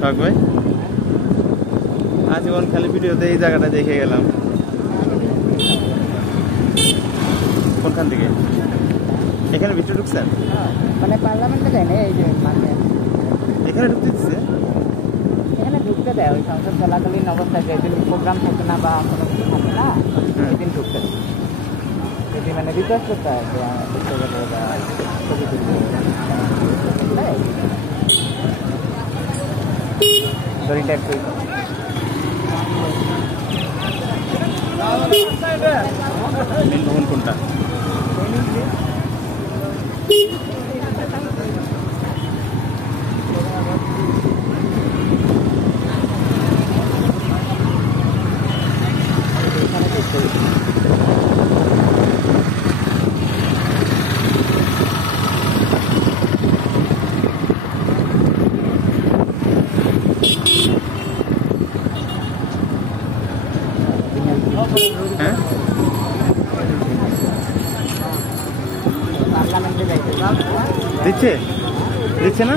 শখ ভাই আজীবন খালি ভিডিওতে এই জায়গাটা দেখে গেলাম। কোনখান থেকে? এখানে ভিতরে ঢুকছেন? মানে পার্লামেন্টে যায় না, এই যে এখানে ঢুকতে দিচ্ছে? এখানে ঢুকতে দেয় ওই সংসদ চলাকালীন অবস্থায় যেদিন প্রোগ্রাম থাকে না বা কোনো কিছু থাকে না সেদিন ঢুকতে দেয়। যদি মানে রিকোয়েস্ট করতে হয় যে ঢুকতে গেলে বা ছবি তুলতে দড়িটা একটু মেন ভবন কোনটা? হ্যাঁ দিচ্ছে দিচ্ছে না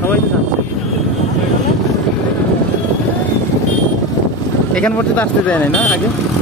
সবাই এখান পর্যন্ত আসতে দেয় না আগে ঢুকতে